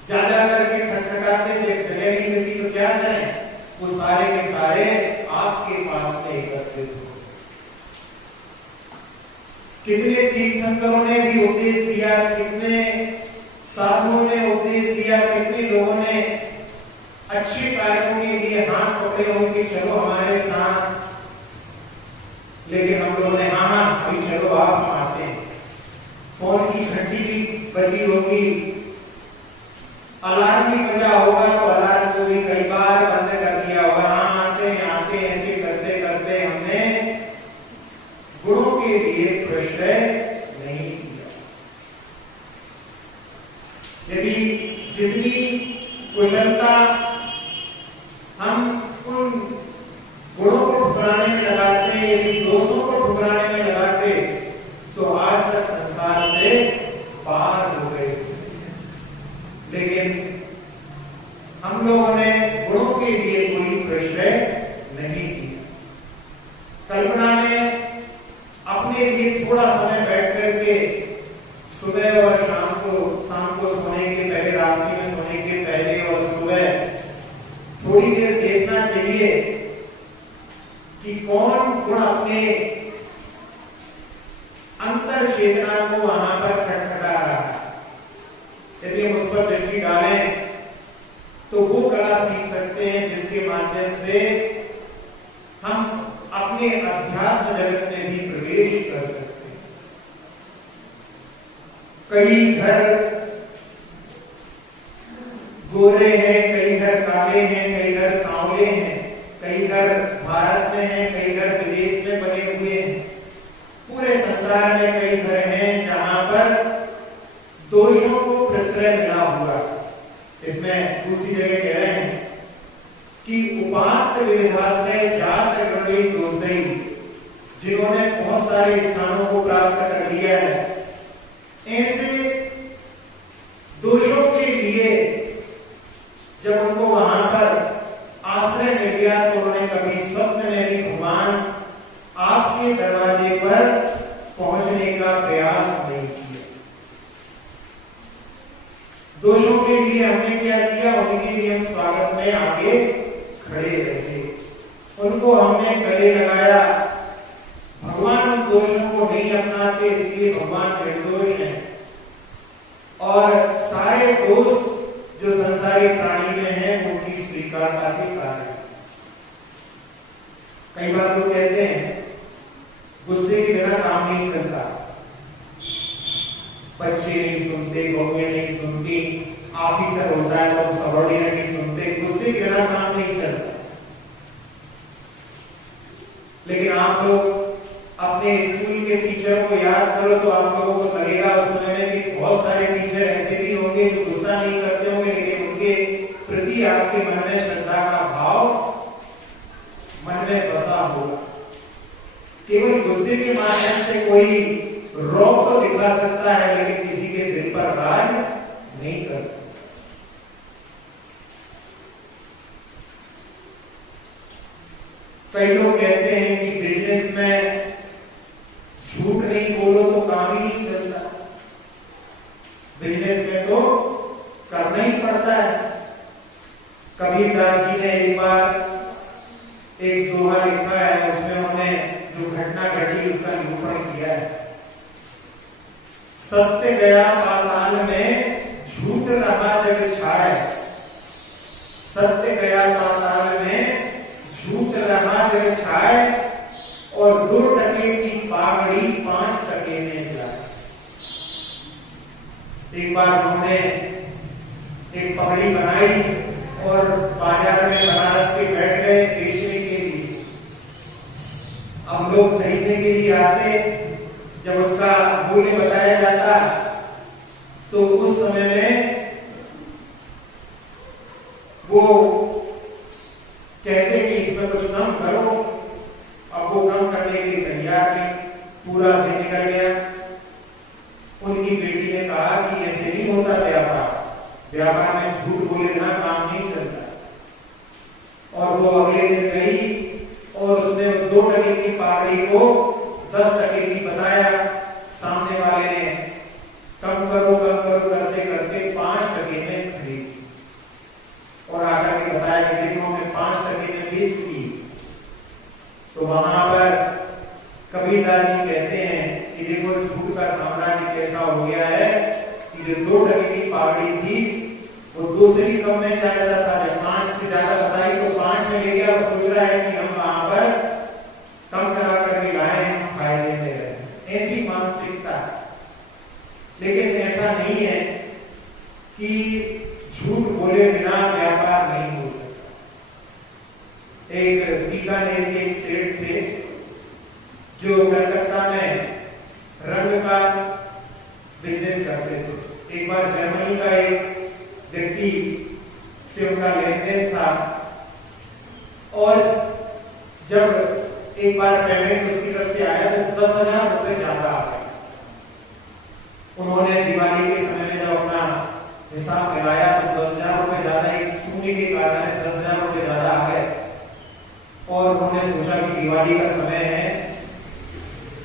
जा करके खटखटाते थे, जगह नहीं मिलती तो क्या करें, वो सारे के सारे आपके पास में एकत्रित हो। कितने तीर्थंकरों ने भी उपदेश दिया, कितने साधुओं ने उपदेश दिया, कितने लोगों ने अच्छे कार्यों के लिए हाथ पकड़े होंगे, चलो हमारे साथ, लेकिन हम लोगों ने हाँ हाँ अभी चलो आप हम आते हैं। फोन की घंटी भी बजी होगी, अलार्म भी बजा होगा, तो अलार्म को भी कई बार बंद कर दिया होगा। हाँ आते हैं ऐसे करते करते हमने गुणों के लिए प्रश्रय नहीं किया। यदि जितनी कुशलता हम उन गुणों को ठुकराने में लगाते, यदि दोषों को ठुकराने में लगाते, तो आज तक संसार से बाहर हो गए। लेकिन हम लोगों ने गुणों के लिए कोई प्रश्रय नहीं किया। कल्पना में अपने लिए थोड़ा समय बैठ करके सुबह और शाम को सोने के पहले, रात्रि में सोने के पहले और सुबह थोड़ी देर देखना चाहिए कि कौन गुण अपने अंतर चेतना को वहां पर खटखटा रहा है। यदि हम उस पर दृष्टि डालें तो वो कला सीख सकते हैं जिसके माध्यम से हम अपने अध्यात्म जगत में भी प्रवेश कर सकते हैं। कई घर गोरे हैं, कई घर काले हैं, कई घर सांवले हैं, कई घर भारत में हैं, कई घर विदेश में बने हुए हैं। पूरे संसार में कई घर हैं जहां पर दोषों को प्रश्रय मिला हुआ। इसमें दूसरी जगह कह रहे हैं कि उपात्त विविधाश्रय जात गणवी दोषई, जिन्होंने बहुत सारे स्थानों को प्राप्त कर लिया है, ऐसे दोषों के लिए जब उनको वहां पर आश्रय मिल गया तो उन्होंने कभी स्वप्न में भी भगवान आपके दरवाजे पर पहुंचने का प्रयास नहीं किया। दोषों के लिए हमने क्या किया? उनके लिए हम स्वागत में आगे खड़े रहे, उनको हमने गले लगाया। भगवान उन दोषों को नहीं अपनाते, इसलिए भगवान निर्दोष हैं और सारे दोष जो संसारी प्राणी में है उनकी स्वीकारता के कारण। कई बार लोग कहते हैं गुस्से के बिना काम नहीं चलता, बच्चे नहीं सुनते, बहुएं नहीं सुनती, ऑफिसर होता है तो सबॉर्डिनेट नहीं सुनते, गुस्से के बिना काम नहीं चलता। लेकिन आप लोग अपने स्कूल के टीचर को याद करो तो आप लोगों को लगेगा उस समय में कि बहुत सारे टीचर ऐसे भी होंगे जो गुस्सा नहीं करते होंगे, लेकिन उनके प्रति आपके मन में श्रद्धा का भाव मन में बसा होगा। केवल गुस्से के माध्यम से कोई रोक तो दिखा सकता है, लेकिन किसी के दिल पर राज नहीं कर सकता। कई लोग कहते हैं कि बिजनेस में झूठ नहीं बोलो तो काम ही नहीं चलता। बिजनेस में तो करना ही पड़ता है। कबीरदास जी ने एक बार एक दोहा लिखा है, उसमें उन्होंने जो घटना घटी उसका निरूपण किया है। सत्य गया पाताल में, झूठ रहा जग छाए। सत्य गया पाताल में, झूठ रहा जग छाए, और 2 टके की पागड़ी 5 टके में जाए। एक बार उन्होंने एक पगड़ी बनाई और बाजार में बनारस के बैठ गए बेचने के लिए। अब लोग खरीदने के लिए आते, जब उसका मूल्य बताया जाता तो उस समय में वो कहते कि इसमें कुछ कम करो। अब वो कम करने के लिए तैयार नहीं। पूरा दिन निकल गया। उनकी बेटी ने कहा कि ऐसे नहीं होता व्यापार, व्यापार में झूठ बोले ना काम नहीं चलता। और वो अगले दिन गई और उसने 2 टके की पागड़ी को 10 टके की बताया। सामने वाले ने कम करो करते करते 5 टके में खरीदी और आकर के बताया कि देखो मैं 5 टके में बेच दी। तो वहां पर कबीरदास जी कहते हैं कि देखो झूठ का साम्राज्य कैसा हो गया है कि जो 2 टके की पागड़ी थी वो 2 से भी कम में चाहता था। जब 5 से ज्यादा बताई तो 5 में ले गया और सोच रहा है कि हम वहां पर कम करा करके लाए, हम फायदे में रहे। ऐसी मानसिकता। लेकिन ऐसा नहीं है कि झूठ बोले बिना व्यापार नहीं हो सकता। एक बीकानेर के एक सेठ थे जो कलकत्ता में रंग का बिजनेस करते थे। एक बार जर्मनी का एक व्यक्ति से उनका लेन देन था और जब एक बार पेमेंट उसकी तरफ से आया तो 10,000 रुपए ज्यादा आ गए। उन्होंने दिवाली के समय में जब अपना हिसाब मिलाया तो 10,000 रुपए ज्यादा, एक शून्य के कारण 10,000 रुपए ज्यादा आ गए। और उन्होंने सोचा कि दिवाली का समय है,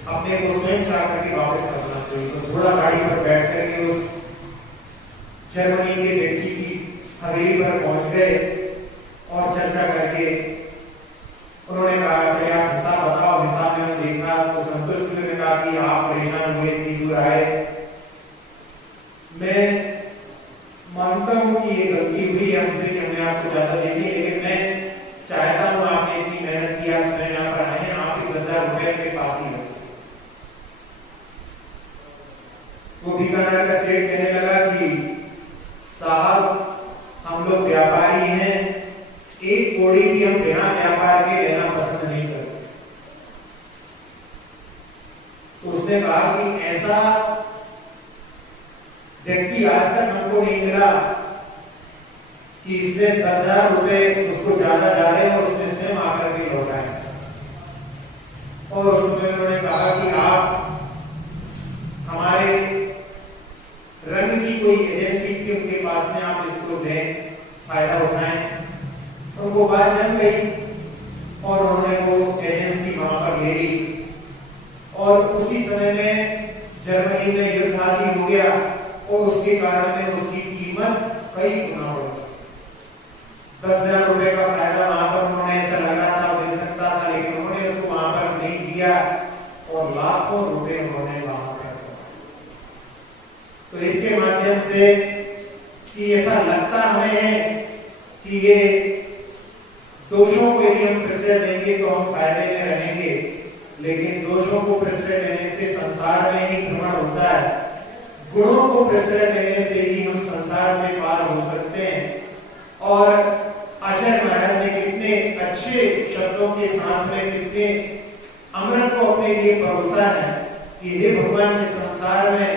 अपने को स्वयं जा करके वापस करना चाहिए। तो थोड़ा गाड़ी पर बैठ करके उस जर्मनी के व्यक्ति की हवेली पर पहुंच गए और चर्चा करके उन्होंने कहा कि आप हिसाब बताओ। हिसाब में देखा तो संतुष्ट ने कहा कि आप परेशान हुए, इतनी दूर आए। मैं मानता हूं कि ये गलती हुई हमसे कि हमने आपको ज्यादा दे दी, लेकिन मैं चाहता हूं आपने इतनी मेहनत की, आप स्वयं यहाँ पर आए, आपके 10,000 रुपए के पास ही है। वो बीकानेर का कोड़ी भी हम बिना व्यापार के लेना पसंद नहीं करते। तो उसने कहा कि ऐसा व्यक्ति आज तक हमको नहीं मिला कि इसने 10,000 रुपए उसको ज्यादा जा रहे हैं और उसने स्वयं आकर के लौटाए। और उसमें उन्होंने कहा कि आप हमारे रंग की कोई एजेंसी थी उनके पास में, आप इसको दें, फायदा उठाएं। तो वो बात जम गई और उन्होंने वो एजेंसी वहां पर ले ली और उसी समय में जर्मनी में युद्ध आदि हो गया और उसके कारण में उसकी कीमत कई गुना हो गई। 10,000 रुपए का फायदा वहां पर उन्होंने ऐसा लगा था दे सकता था, लेकिन उन्होंने उसको वहां पर नहीं दिया और लाखों रुपए उन्होंने वहां पर। तो इसके माध्यम से कि ऐसा लगता हमें है कि ये दोषों को यदि हम प्रश्रय देंगे तो हम फायदे में रहेंगे, लेकिन दोषों को प्रश्रय देने से संसार में ही भ्रमण होता है। गुणों को प्रश्रय देने से ही हम संसार से पार हो सकते हैं। और आचार्य महाराज ने कितने अच्छे शब्दों के साथ में कितने अमृत को अपने लिए परोसा है कि हे भगवान, इस संसार में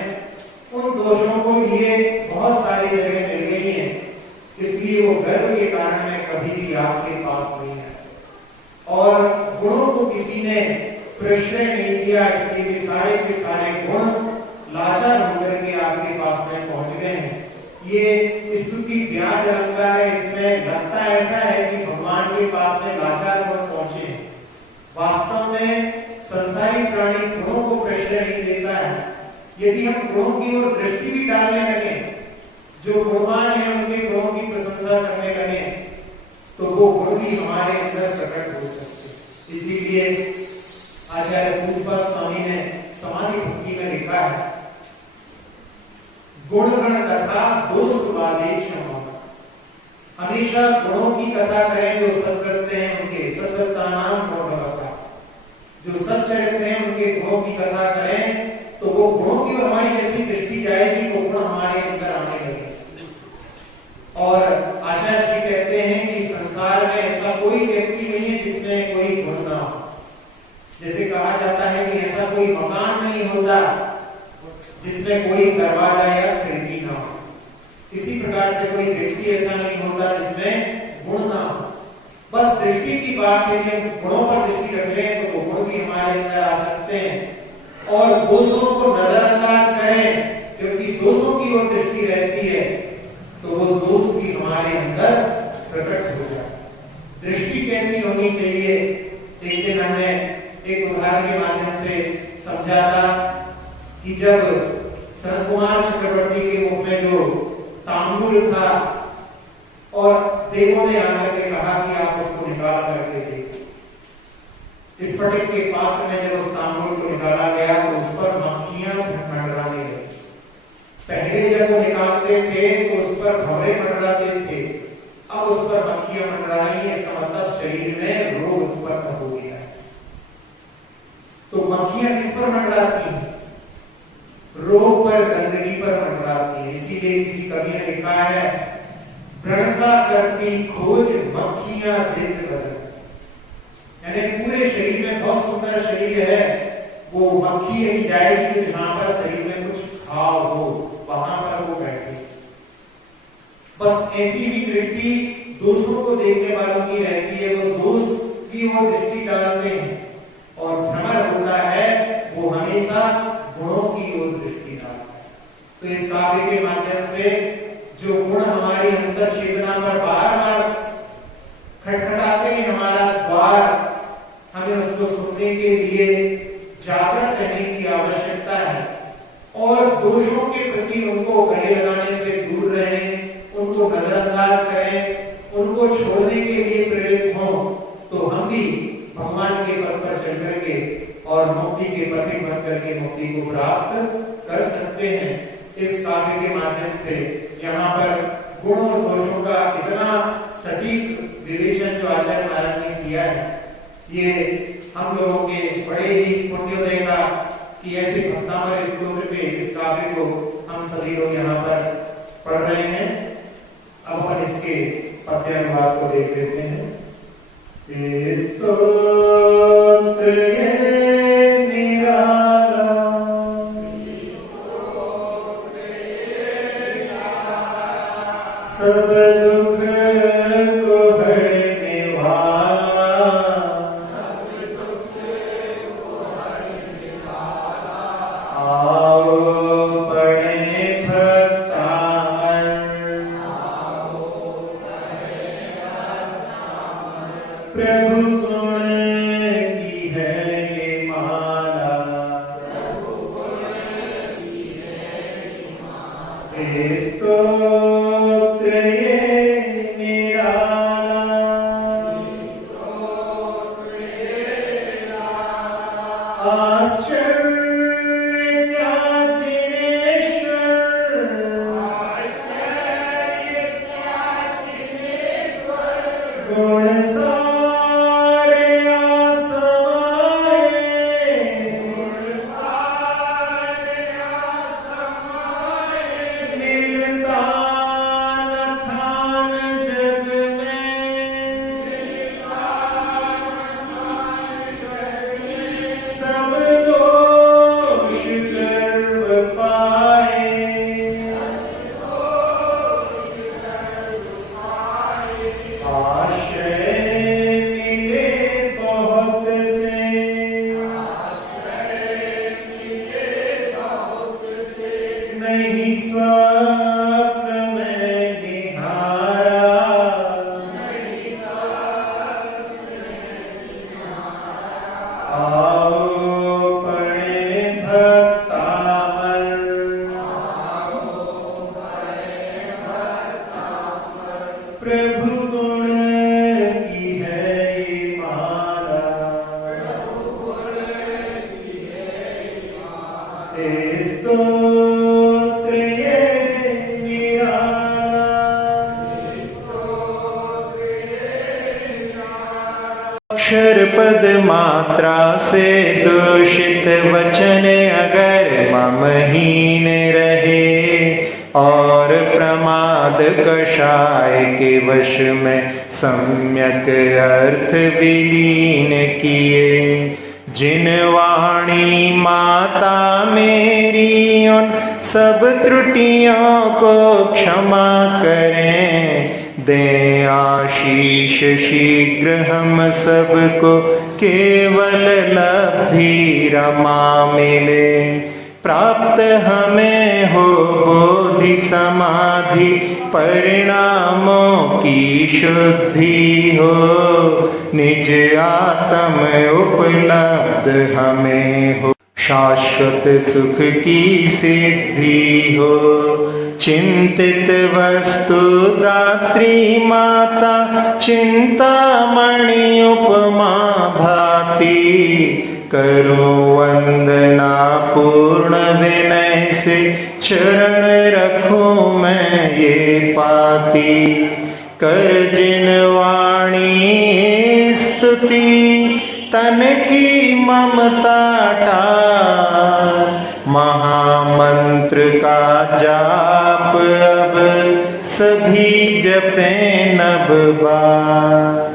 उन दोषों को लिए बहुत सारी जगह मिल गई हैं, इसलिए वो गर्व के कारण में कभी भी आपके पास नहीं है। और गुणों को किसी ने प्रश्रय नहीं दिया, इसलिए के सारे गुण लाचार होकर के आपके पास में पहुंच गए हैं। ये स्तुति ब्याज अलंकार है, इसमें लगता ऐसा है कि भगवान के पास में लाचार गुण पहुंचे हैं। वास्तव में संसारी प्राणी गुणों को प्रश्रय नहीं देता है। यदि हम गुणों की ओर दृष्टि भी डालने लगे, जो गुणवान है उनके गुणों की प्रशंसा करने लगे, तो वो गुण भी हमारे अंदर प्रकट हो सकते। इसीलिए आचार्य पूज्यपाद स्वामी ने समाधि भक्ति में लिखा है, गुण गण कथा दोष वाले क्षमा। हमेशा गुणों की कथा करें जो सत्कृत्य हैं उनके, सत्कृता नाम गुणवत्ता। जो सच्चरित्र हैं उनके गुणों की कथा करें तो वो गुणों की और हमारी जैसी दृष्टि जाएगी, वो गुण हमारे अंदर आने लगे। और आचार्य जी कहते हैं कि संसार में ऐसा कोई व्यक्ति नहीं है जिसमें कोई गुण ना हो। जैसे कहा जाता है कि ऐसा कोई मकान नहीं होता जिसमें कोई दरवाजा या खिड़की ना हो, इसी प्रकार से कोई व्यक्ति ऐसा नहीं होता जिसमें गुण ना हो। बस दृष्टि की बात है, यदि हम गुणों पर दृष्टि रख लें तो वो गुण भी हमारे अंदर आ सकते हैं। और दोषों को नजरअंदाज करें, क्योंकि दोषों की ओर दृष्टि रहती है तो वो दोष भी हमारे अंदर प्रकट हो जाए। दृष्टि कैसी होनी चाहिए? एक दिन हमने एक उदाहरण के माध्यम से समझा था कि जब सनत कुमार चक्रवर्ती के मुख में जो तांबूल था और देवों ने आकर के कहा कि आप उसको निकाल करके देखिए। स्फटिक के पात्र में जब उस तांबूल को निकाला गया तो उस पर मक्खियां मंडराने लगी। पहले जब वो निकालते थे तो उस पर भंवरे मंडराते थे, अब उस पर मक्खियां मंडरा रही है, इसका मतलब शरीर में रोग उत्पन्न हो गया है। तो मक्खियां किस पर मंडराती हैं? रोग पर, गंदगी पर मंडराती है। इसीलिए किसी कवि ने लिखा है, व्रणता करती खोज मक्खियां दिव्य बदन। यानी पूरे शरीर में बहुत सुंदर शरीर है, वो मक्खी यही जाएगी तो जहां पर शरीर में कुछ घाव हो वहां पर वो बैठे। बस ऐसी ही दृष्टि दोषों को देखने वालों की रहती है, वो दोष की ओर दृष्टि डालते हैं और भ्रमण होता है वो हमेशा गुणों की ओर दृष्टि डालता है। तो इस काव्य के माध्यम से जो गुण हमारी अंतर चेतना पर बार बार खटखटाते हैं हमारा द्वार, हमें उसको सुनने के लिए जागृत रहने की आवश्यकता है और दोषों के प्रति उनको गले लगाने से दूर रहें, उनको नजरअंदाज करें, उनको छोड़ने के लिए प्रेरित हों, तो हम भी भगवान के पद पर चल करके और मुक्ति के पथिक बन करके मुक्ति को प्राप्त कर सकते हैं। इस काव्य के माध्यम से यहाँ पर गुण और दोषों का इतना सटीक विवेचन जो आचार्य महाराज ने किया है, ये हम लोगों के बड़े ही पुण्योदय का कि ऐसे भक्तामय स्तोत्र पे इस काव्य को हम सभी लोग यहाँ पर पढ़ रहे हैं। अब हम इसके पद्य अनुवाद को देख लेते हैं। स्तोत्र ये निराला, सब दुख को हरने वाला, आओ पढ़े भक्तान, प्रभु गुण की है ये माला, स्तोत्र ये निराला, आश्चर्य क्या जिनेश्वर, गुण सारे आसमाए, मिलता न थान जग में, सब दोष गर्व पाए, आश्रय मिले बहुत से, नहीं स्वप्न में निहारा, आओ पढ़े भक्तामर, प्रभु गुण की है ये माला, स्तोत्र ये निराला, अक्षर पद मात्रा से दूषित वचन अगर ममहीन रहे, और प्रमाद कषाय के वश में सम्यक अर्थ विलीन किए, जिन वाणी माता मेरी उन सब त्रुटियों को क्षमा करें, दें आशीष शीघ्र हम सबको केवल लब्धि रमा मिले, प्राप्त हमें हो बोधि समाधि परिणामों की शुद्धि हो, निज आत्म उपलब्ध हमें हो, शाश्वत सुख की सिद्धि हो, चिंतित वस्तु दात्री माता चिंतामणि उपमा भाति, करो वंदना पूर्ण विनय से चरण रखूं मैं ये पाती, कर जिन वाणी स्तुति तन की ममता टार, महामंत्र का जाप अब सभी जपें नभ बार।